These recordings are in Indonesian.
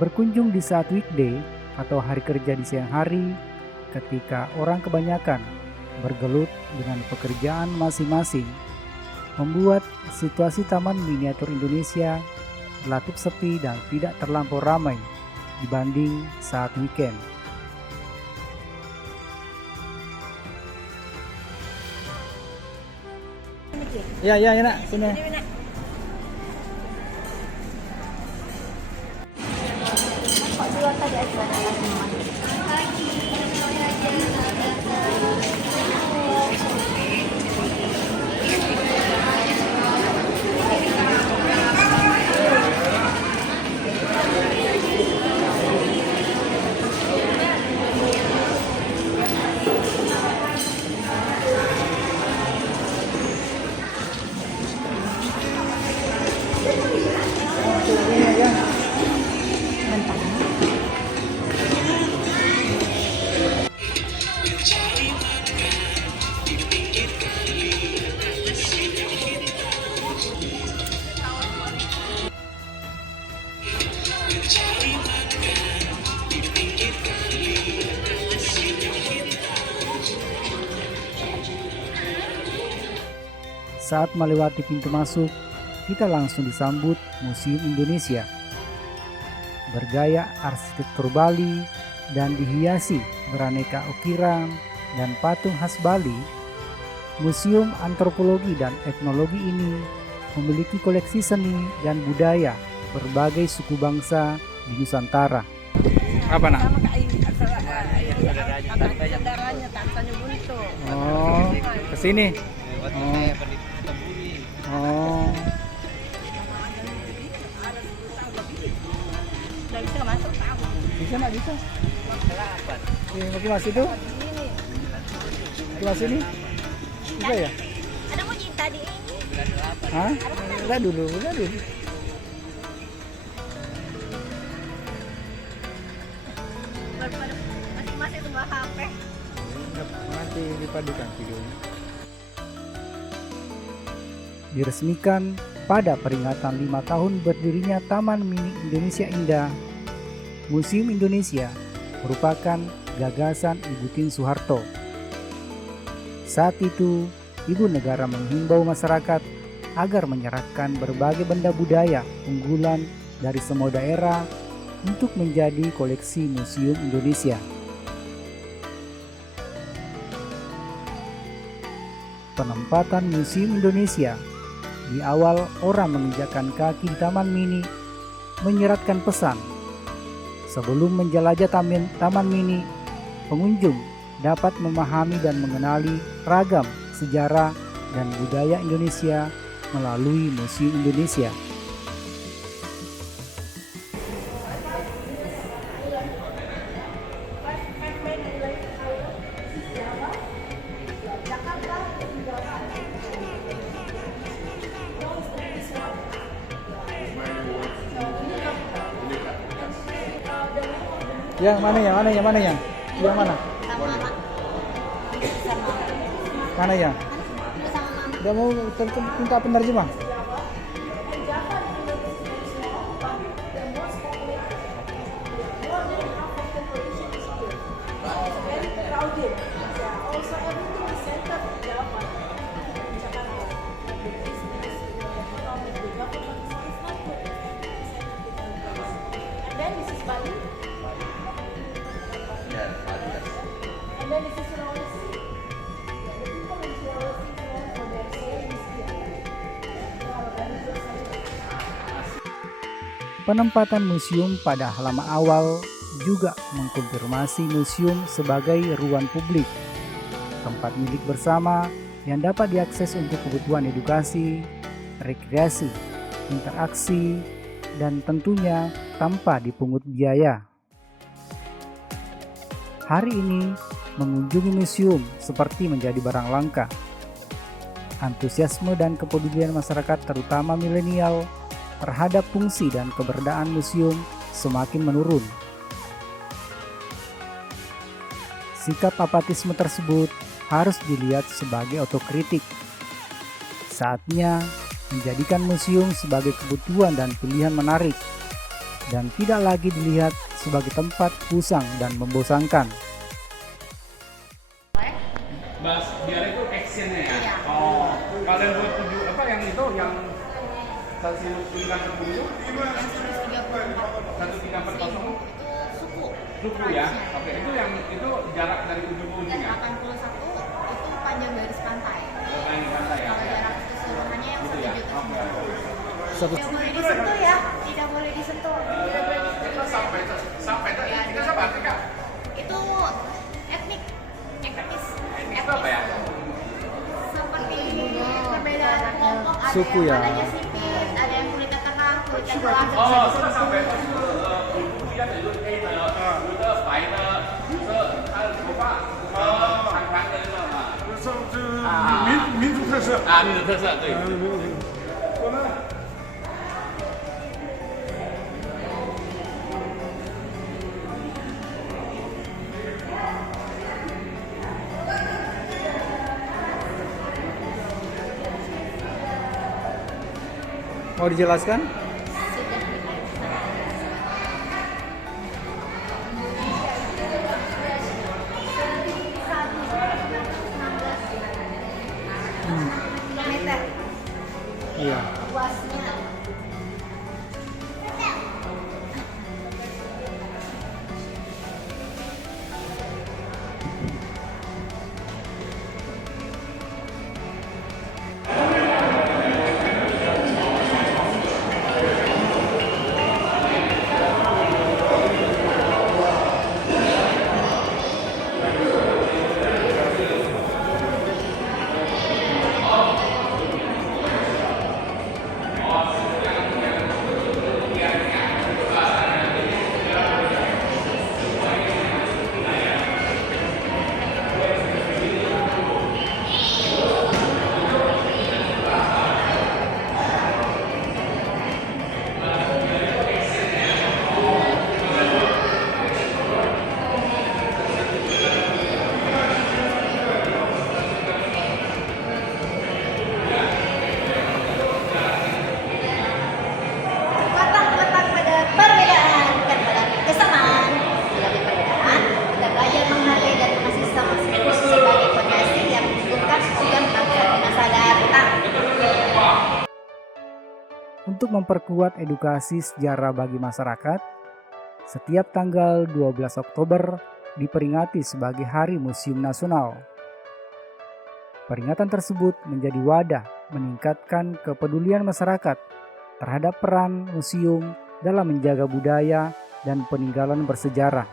Berkunjung di saat weekday atau hari kerja di siang hari, ketika orang kebanyakan bergelut dengan pekerjaan masing-masing, membuat situasi Taman Miniatur Indonesia relatif sepi dan tidak terlampau ramai dibanding saat weekend. Ya, nak, sini. Saat melewati pintu masuk, kita langsung disambut Museum Indonesia. Bergaya arsitektur Bali dan dihiasi beraneka ukiran dan patung khas Bali, Museum Antropologi dan Etnologi ini memiliki koleksi seni dan budaya berbagai suku bangsa di Nusantara. Apa nak? Oh, kesini. Oh. Bisa nak, bisa. Ini masih itu? Kelas ini? Bisa ya? Ada mau cinta di ini. Hah? Udah dulu. Masih sebuah HP. Nanti dipadukan videonya. Diresmikan pada peringatan 5 tahun berdirinya Taman Mini Indonesia Indah, Museum Indonesia merupakan gagasan Ibu Tien Soeharto. Saat itu, Ibu Negara menghimbau masyarakat agar menyerahkan berbagai benda budaya unggulan dari semua daerah untuk menjadi koleksi Museum Indonesia. Penempatan Museum Indonesia di awal orang menginjakkan kaki di Taman Mini menyeratkan pesan. Sebelum menjelajah Taman Mini, pengunjung dapat memahami dan mengenali ragam sejarah dan budaya Indonesia melalui Museum Indonesia. Yang mana? Yang mana? Mana ya? Dia mau minta penerjemah. Penempatan museum pada halaman awal juga mengkonfirmasi museum sebagai ruang publik, tempat milik bersama yang dapat diakses untuk kebutuhan edukasi, rekreasi, interaksi, dan tentunya tanpa dipungut biaya. Hari ini, mengunjungi museum seperti menjadi barang langka. Antusiasme dan kepedulian masyarakat terutama milenial terhadap fungsi dan keberadaan museum semakin menurun. Sikap apatisme tersebut harus dilihat sebagai otokritik. Saatnya menjadikan museum sebagai kebutuhan dan pilihan menarik, dan tidak lagi dilihat sebagai tempat usang dan membosankan. Mas, biar itu actionnya ya? Iya. Oh, kalian buat tujuh, apa yang itu, yang saksi tulisan terbunuh? Yang 134 1340 itu suku. suku ya? Oke, itu yang itu jarak dari ujung ke Dan ujung ya? 81 itu panjang garis pantai. Jalan di pantai ya? Kalau jarak keseluruhannya yang Gitu ya? 1 Oke. Satu Tidak boleh disentuh ya, tidak boleh disentuh. Tidak boleh Kita disentuh. sampai kita sabar Kak. Itu etnik, etnis, Itu apa ya? seperti perbedaan kelompok, ada Suku yang ya? adanya sipit, ada yang kulitnya tengah, kulitnya gelap. Oh, sudah sampai itu不一样的就是黑的、有的白的，这它的头发长长的那种啊。这民族特色。啊，民族特色，对。我们 Mau dijelaskan? Kilometer Iya. luasnya. Letak pada perbedaan dan pada kesamaan. Melalui perbedaan, kita belajar menghargai dan mengasihi sesama sebagai fondasi yang menentukan tujuan bangsa di masa datang. Untuk memperkuat edukasi sejarah bagi masyarakat, setiap tanggal 12 Oktober diperingati sebagai Hari Museum Nasional. Peringatan tersebut menjadi wadah meningkatkan kepedulian masyarakat terhadap peran museum dalam menjaga budaya dan peninggalan bersejarah.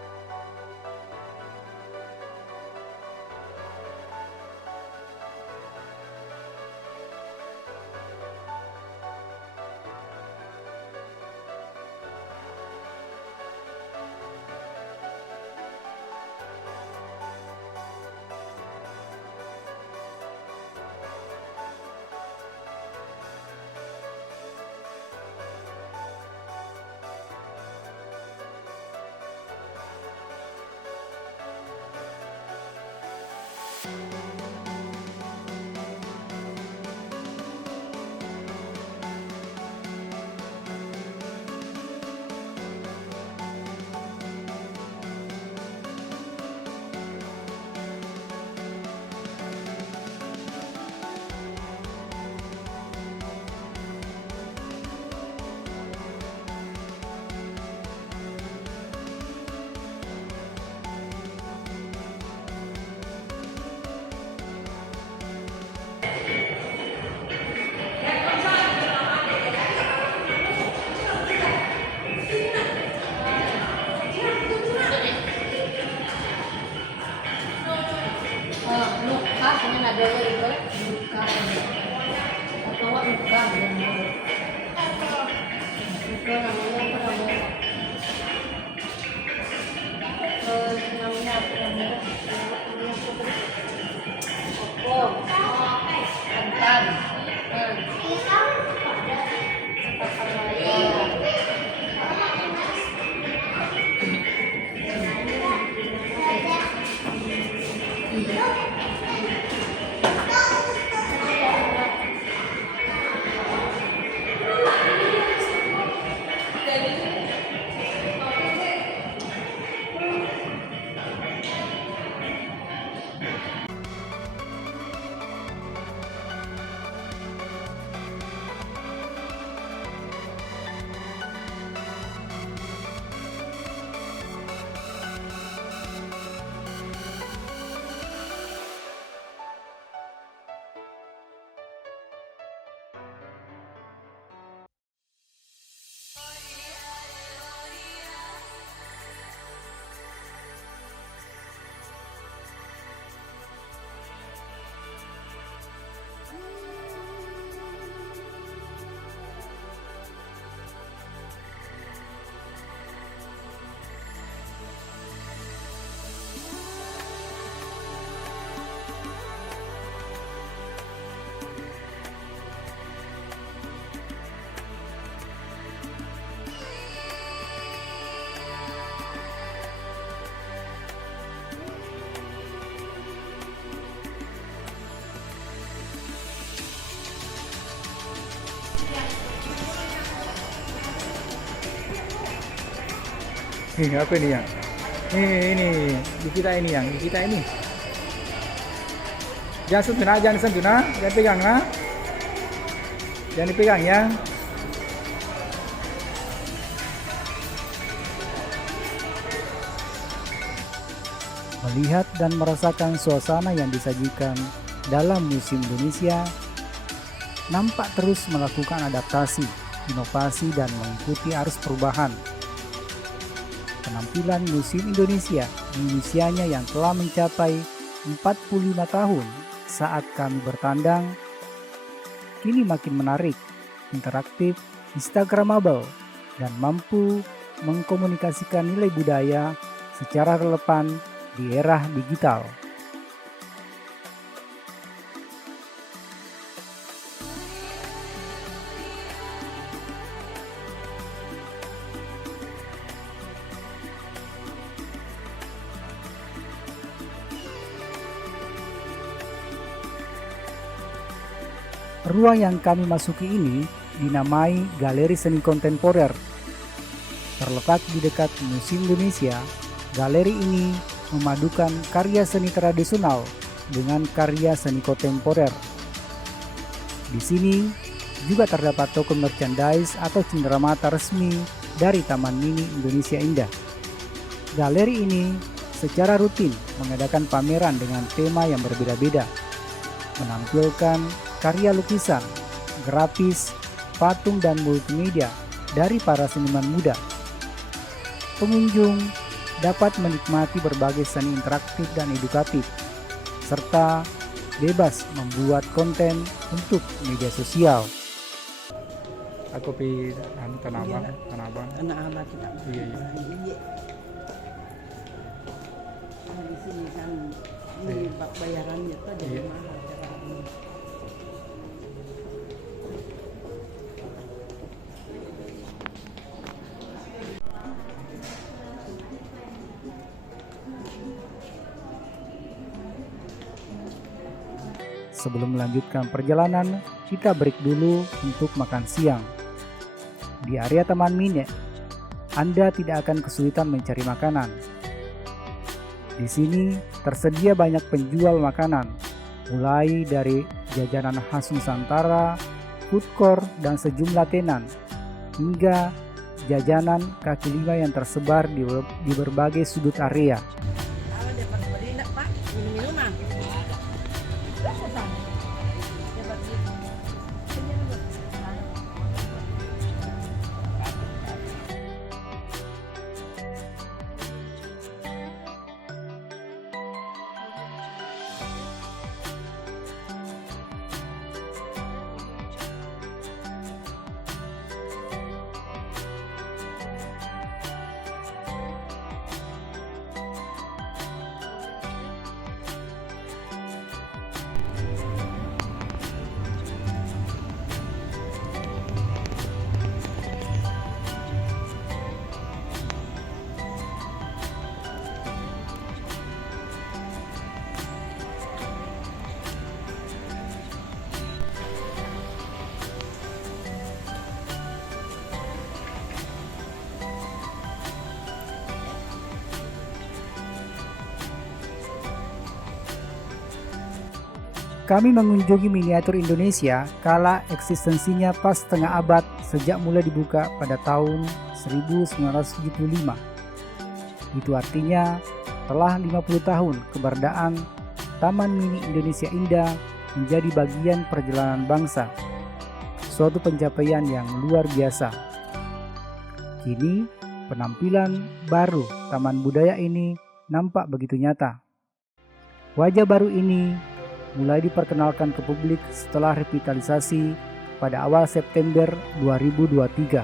Ini apa ini yang? Ini di kita ini yang di kita ini. Jangan sentuh nah, jangan pegang nah. Jangan dipegang ya. Melihat dan merasakan suasana yang disajikan dalam Museum Indonesia, nampak terus melakukan adaptasi, inovasi, dan mengikuti arus perubahan. Penampilan Museum Indonesia di usianya yang telah mencapai 45 tahun saat kami bertandang, kini makin menarik, interaktif, instagramable, dan mampu mengkomunikasikan nilai budaya secara relevan di era digital. Ruang yang kami masuki ini dinamai Galeri Seni Kontemporer. Terletak di dekat Museum Indonesia, galeri ini memadukan karya seni tradisional dengan karya seni kontemporer. Di sini juga terdapat toko merchandise atau cenderamata resmi dari Taman Mini Indonesia Indah. Galeri ini secara rutin mengadakan pameran dengan tema yang berbeda-beda, menampilkan karya lukisan, grafis, patung, dan multimedia dari para seniman muda. Pengunjung dapat menikmati berbagai seni interaktif dan edukatif, serta bebas membuat konten untuk media sosial. Aku pi tanah abang. kita. Iya. Di sini kan ini bayarannya tuh jadi mahal. Sebelum melanjutkan perjalanan, kita break dulu untuk makan siang. Di area Taman Mini, Anda tidak akan kesulitan mencari makanan. Di sini tersedia banyak penjual makanan, mulai dari jajanan khas Nusantara, food court, dan sejumlah tenan, hingga jajanan kaki lima yang tersebar di berbagai sudut area. Kalau dapat beli enggak Pak? Minum-minuman. Kami mengunjungi miniatur Indonesia kala eksistensinya pas setengah abad sejak mulai dibuka pada tahun 1975. Itu artinya telah 50 tahun keberadaan Taman Mini Indonesia Indah menjadi bagian perjalanan bangsa. Suatu pencapaian yang luar biasa. Kini penampilan baru Taman Budaya ini nampak begitu nyata. Wajah baru ini mulai diperkenalkan ke publik setelah revitalisasi pada awal September 2023.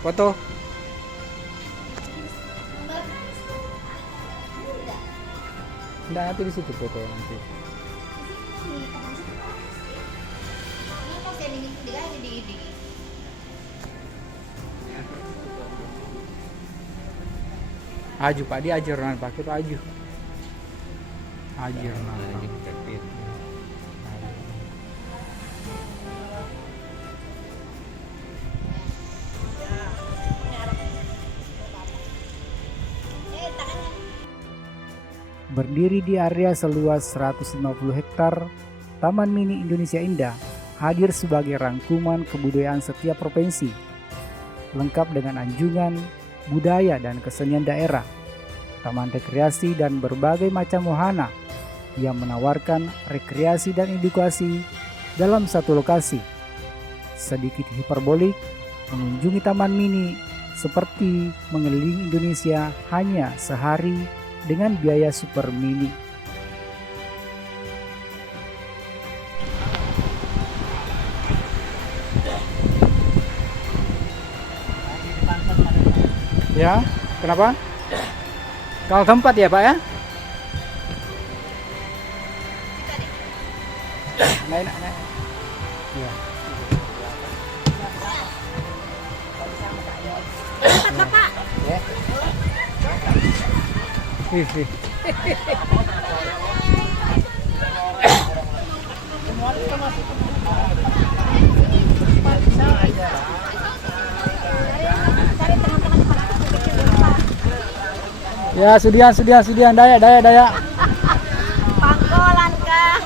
Foto. Nanti di situ foto nanti. Aju Pak, dia ajaran pakai Pak aju. Ajaran. Berdiri di area seluas 150 hektar, Taman Mini Indonesia Indah hadir sebagai rangkuman kebudayaan setiap provinsi, lengkap dengan anjungan, budaya dan kesenian daerah, taman rekreasi dan berbagai macam wahana yang menawarkan rekreasi dan edukasi dalam satu lokasi. Sedikit hiperbolik, mengunjungi Taman Mini seperti mengelilingi Indonesia hanya sehari dengan biaya super mini. Ya, kenapa? Kalau tempat ya Pak ya? Naik. Ya. Bapak. Ya. Wih. Ya, sudian, daya. Pangkolan kah?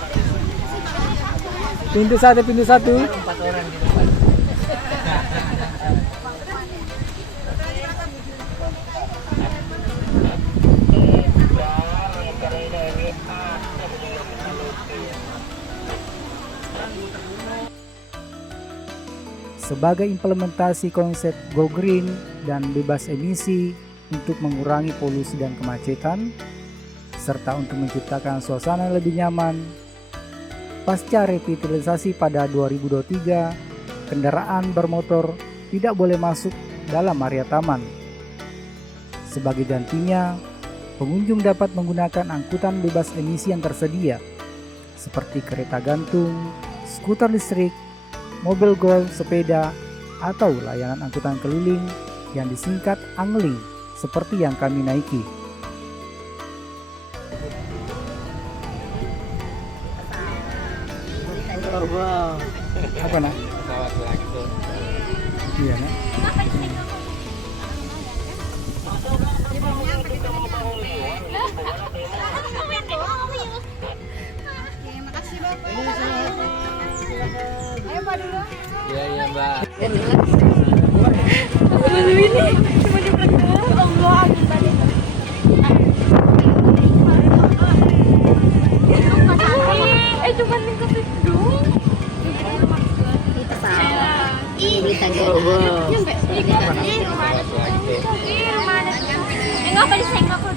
Pintu satu. Sebagai implementasi konsep Go Green dan bebas emisi untuk mengurangi polusi dan kemacetan, serta untuk menciptakan suasana yang lebih nyaman, pasca revitalisasi pada 2023, kendaraan bermotor tidak boleh masuk dalam area taman. Sebagai gantinya, pengunjung dapat menggunakan angkutan bebas emisi yang tersedia, seperti kereta gantung, skuter listrik, mobil golf, sepeda, atau layanan angkutan keliling yang disingkat angling seperti yang kami naiki. Wow. Apa nak? Iya nak. Makasih Bapak. Ayo Pak dulu. Iya Mbak. Dulu ini cuma di belakang. Allah amin balik. Cuma lingkup itu. Ini saja. Nyampe. Enggak apa disengok kok.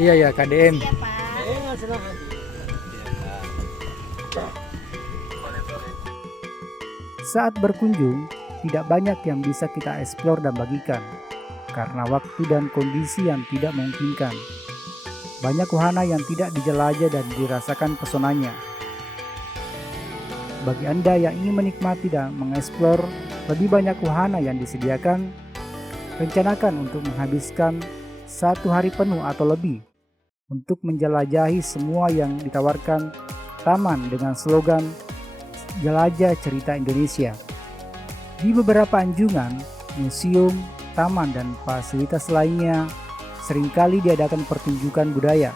Iya KDM. Saat berkunjung, tidak banyak yang bisa kita eksplor dan bagikan karena waktu dan kondisi yang tidak memungkinkan. Banyak wahana yang tidak dijelajah dan dirasakan pesonanya. Bagi Anda yang ingin menikmati dan mengeksplor lebih banyak wahana yang disediakan, rencanakan untuk menghabiskan 1 hari penuh atau lebih untuk menjelajahi semua yang ditawarkan taman dengan slogan Jelajah Cerita Indonesia. Di beberapa anjungan, museum, taman, dan fasilitas lainnya seringkali diadakan pertunjukan budaya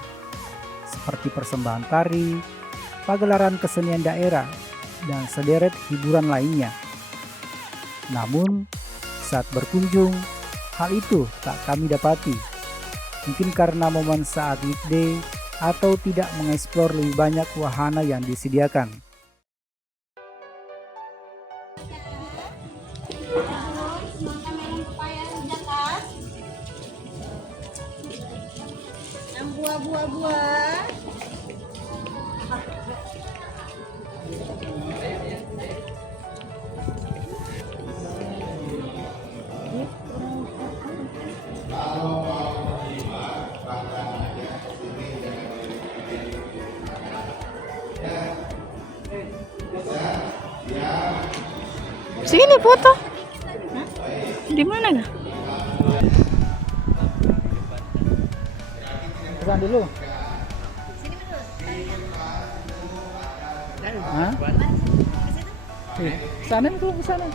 seperti persembahan tari, pagelaran kesenian daerah, dan sederet hiburan lainnya. Namun, saat berkunjung, hal itu tak kami dapati. Mungkin karena momen saat weekday atau tidak mengeksplor lebih banyak wahana yang disediakan. Buah-buah. Sini foto. Di mana gak? Pesan dulu. Hah? Sana itu ke sana.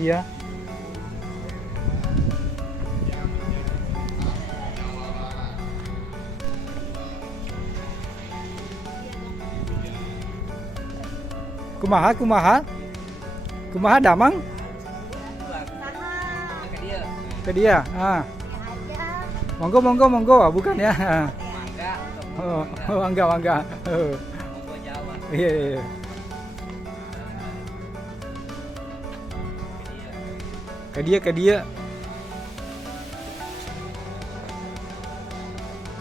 Iya. Kumaha, kumaha? Kumaha damang? Ke dia. Ah. Monggo, monggo, monggo. Ah, bukan ya. Oh, mangga, mangga. Oh. Iya, iya, iya. Ke dia, ke dia.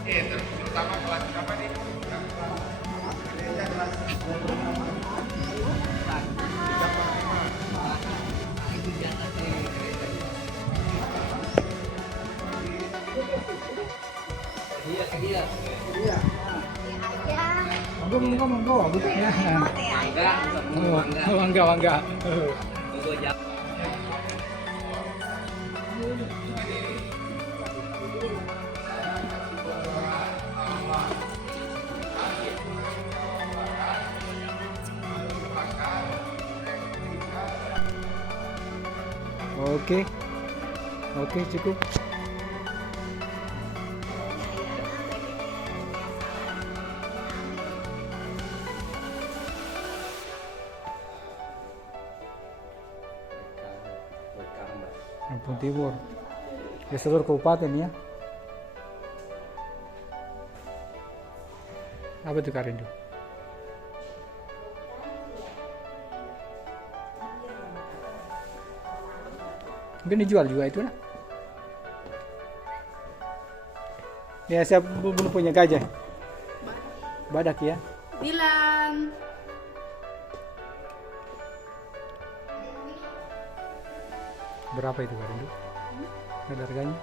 Terutama kelas berapa nih? Monggo, monggo, monggo. Bukan ya. Oh, mangga, mangga. Oh. Oke. Oke, cukup. Lampung Timur. Di seluruh kabupaten ya. Apa itu Karindo? Mungkin dijual juga itu nak. Ya saya belum punya gajah. Badak ya. Bilang. Berapa itu Karindo? Ada harganya?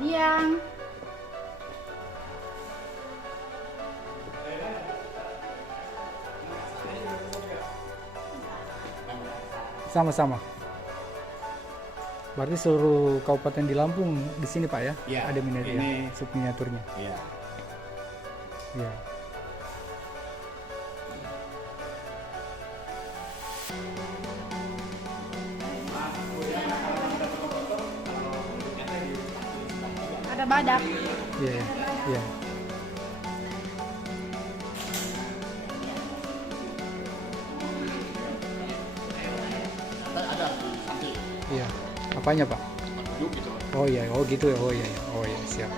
Biang. Sama-sama. Berarti seluruh kabupaten di Lampung di sini Pak ya? Iya, Ada miniatur, ini- subminiaturnya. Iya. Iya. Ada badak. Iya, iya. Iya. Apanya Pak? Oh iya, oh gitu ya, oh iya, iya. Oh iya, siap.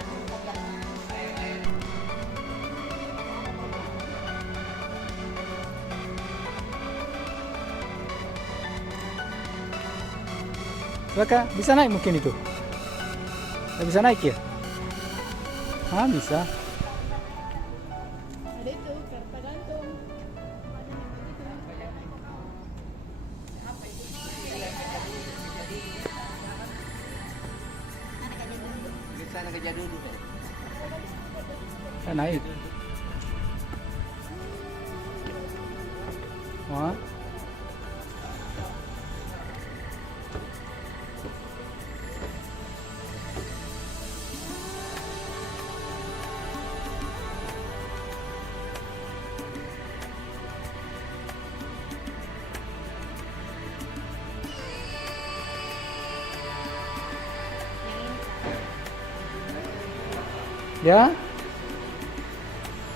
Silakan, bisa naik mungkin itu. Nggak bisa naik ya? Ah, bisa. Ada itu, kereta gantung. Saya naik. Wah. Ya.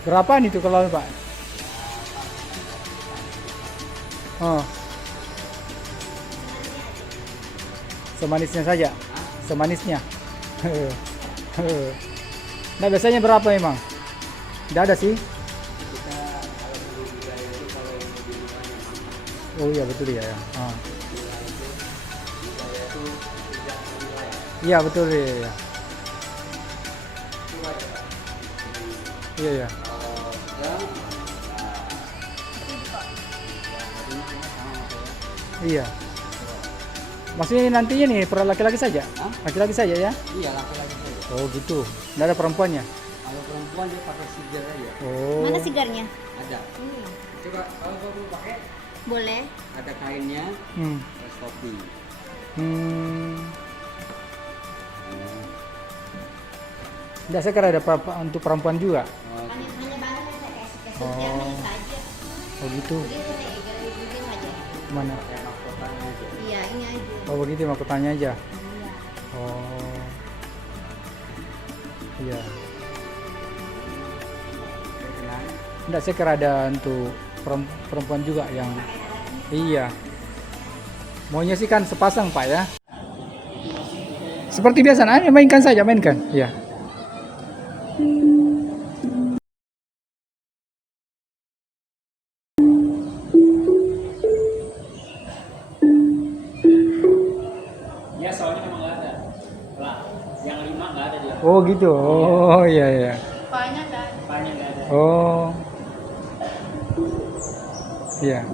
Berapaan itu kalau Pak? Oh. Semanisnya saja. Semanisnya. Nah, biasanya berapa emang? Tidak ada sih. Oh iya betul ya. Ah. Iya betul ya. Iya ya. Iya. Maksudnya nantinya nih per laki-laki saja? Laki-laki saja ya? Iya, laki-laki saja. Oh gitu. Nggak ada perempuannya? Kalau perempuan dia pakai sigar aja. Oh. Mana sigarnya? Ada. Coba kalau kamu pakai Boleh. Ada kainnya, Hmm. terus topi. Tidak sekarang ada untuk perempuan juga. Hanya barang yang saya kasih Oh. setiapnya saja. Oh gitu. Begitu nih, begini aja. Mana? Kayak mahkotanya aja. Iya, ini aja. Oh begitu mahkotanya aja. Iya. Oh. Iya. Tidak sekarang ada untuk perempuan juga yang. Iya. Maunya sih kan sepasang Pak ya. Seperti biasa aja mainkan saja mainkan. Ya. Ya soalnya memang nggak ada. Lah, yang 5 nggak ada dia. Oh gitu. Oh iya iya. Banyak kan? Banyak nggak ada. Oh. Iya.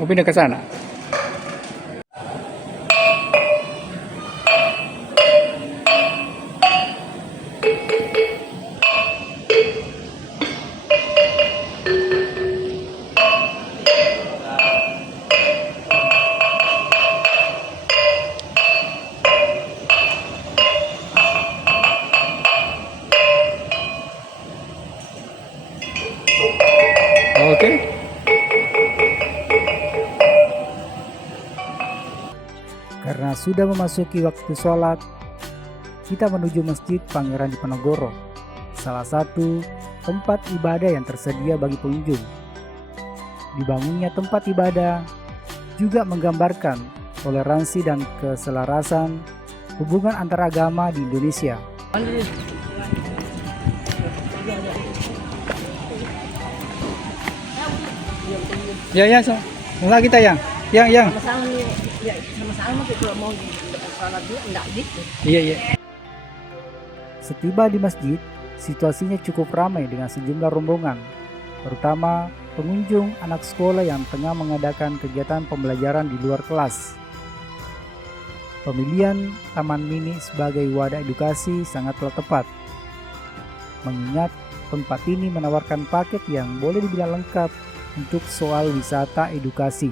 Mau pindah ke sana? Oke. Karena sudah memasuki waktu sholat, kita menuju Masjid Pangeran Diponegoro, salah satu tempat ibadah yang tersedia bagi pengunjung. Dibangunnya tempat ibadah juga menggambarkan toleransi dan keselarasan hubungan antar agama di Indonesia. Ya, sama kita yang. Sama-sama nih, ya sama-sama kita kalau mau sholat juga enggak gitu. Iya. Setiba di masjid, situasinya cukup ramai dengan sejumlah rombongan, terutama pengunjung anak sekolah yang tengah mengadakan kegiatan pembelajaran di luar kelas. Pemilihan Taman Mini sebagai wadah edukasi sangatlah tepat, mengingat tempat ini menawarkan paket yang boleh dibilang lengkap untuk soal wisata edukasi.